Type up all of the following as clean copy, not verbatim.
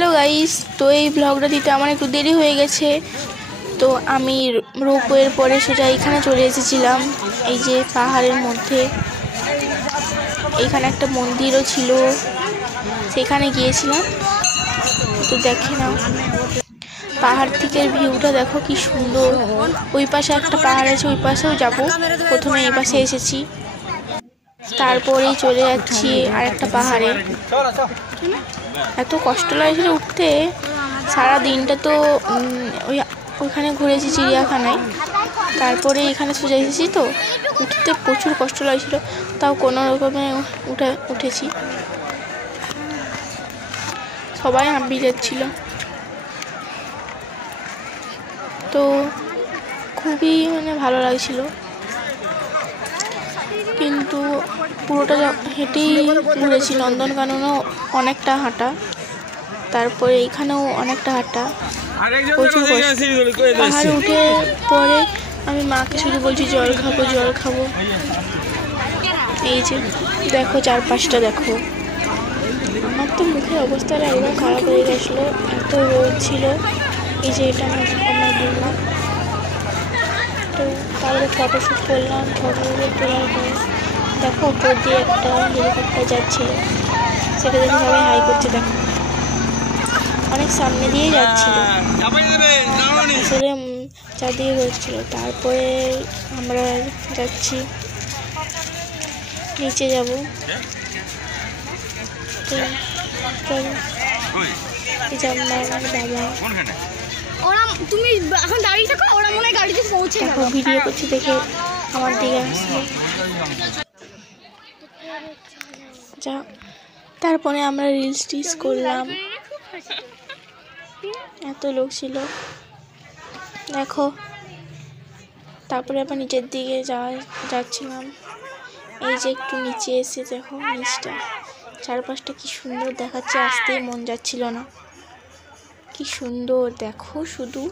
Hello guys, তো এই ব্লগটা দিতে আমার একটু দেরি হয়ে গেছে। তো আমি রোপওয়ের পরে সোজা এখানে চলে এসেছিলাম, এই যে পাহাড়ের মধ্যে। এখানে একটা মন্দিরও ছিল, সেখানে গিয়েছিলাম। তো দেখে নাও পাহাড় থেকে ভিউটা, দেখো কি সুন্দর। ওই পাশে একটা পাহাড় আছে, ওই পাশেও যাবো। প্রথমে এই পাশে এসেছি, তারপরেই চলে যাচ্ছি আর একটা পাহাড়ে। এত কষ্ট লাগছিল উঠতে, সারা দিনটা তো ওইখানে ঘুরেছি চিড়িয়াখানায়, তারপরে এখানে সোজা এসেছি। তো উঠতে প্রচুর কষ্ট লাগছিল, তাও কোনো রকমে উঠেছি। সবাই হাঁপিয়ে যাচ্ছিল, তো খুবই ভালো লাগছিল। কিন্তু পুরোটা হেঁটেই ঘুরেছি। নন্দনকাননও অনেকটা হাঁটা, তারপরে এইখানেও অনেকটা হাঁটা, প্রচুর কষ্ট। পাহাড়ে উঠে পরে আমি মাকে শুধু বলছি জল খাবো জল খাবো। এই যে দেখো চারপাশটা দেখো। আমার তো মুখের অবস্থাটা একদম খারাপ হয়ে গেছিলো, এত রোদ ছিল। এই যে এটা আমার বললাম। তো তারপরে ফটোশ্যুট করলাম। ফটোগুলো তোলার পরে দেখো উপর দিয়ে একটা হেলিকপ্টার যাচ্ছিল, সেটা দেখে সবাই হাই করছে। দেখো অনেক সামনে দিয়ে যাচ্ছিল, আসলে চারদিকে ঘুরছিল। তারপরে আমরা যাচ্ছি, নিচে যাব। দেখো ভিডিও করছি দেখে আমার দিকে আসলো। যা, তারপরে আমরা রিলস টিলস করলাম। এত লোক ছিল দেখো। তারপরে আবার নিচের দিকে যাচ্ছিলাম। এই যে একটু নিচে এসে দেখো নিচটা, চারপাশটা কি সুন্দর দেখাচ্ছে। আসতেই মন যাচ্ছিল না, কি সুন্দর দেখো, শুধু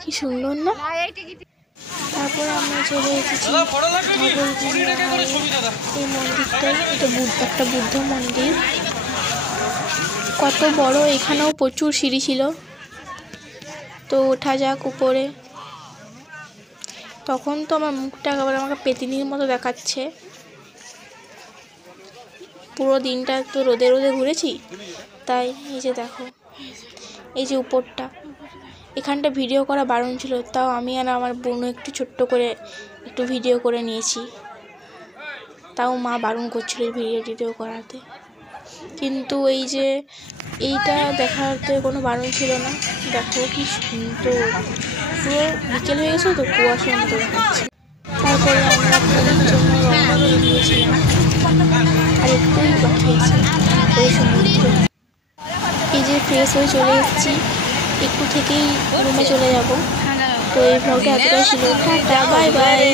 কি সুন্দর না। তারপরে আমরা চলে এসেছি এই মন্দিরটা। এটা একটা বুদ্ধ মন্দির, কত বড়। এখানেও প্রচুর সিঁড়ি ছিল। তো ওঠা যাক উপরে। তখন তো আমার মুখটা একেবারে আমাকে পেতিনির মতো দেখাচ্ছে। পুরো দিনটা তো রোদে রোদে ঘুরেছি, তাই এই যে দেখো, এই যে উপরটা। এখানটা ভিডিও করা বারণ ছিল, তাও আমি আর আমার বোন একটু ছোট্ট করে একটু ভিডিও করে নিয়েছি। তাও মা বারণ করছিল ভিডিও করাতে, কিন্তু এই যে এইটা দেখাতে কোনো বারণ ছিল না। দেখো কি সুন্দর, পুরো বিকেল হয়ে গেছে তো কুয়াশার মতো দেখাচ্ছে। তারপরে আমরা পুরীর জন্য রওনা দিয়ে দিয়েছিলাম, আর একটুই বাকি আছে ওই সমুদ্র। এই যে ফ্রেশ হয়ে চলে এসেছি, একটু থেকেই রুমে চলে যাব। তো এই ব্লগটা এতটাই ছিল, টাটা বাই বাই।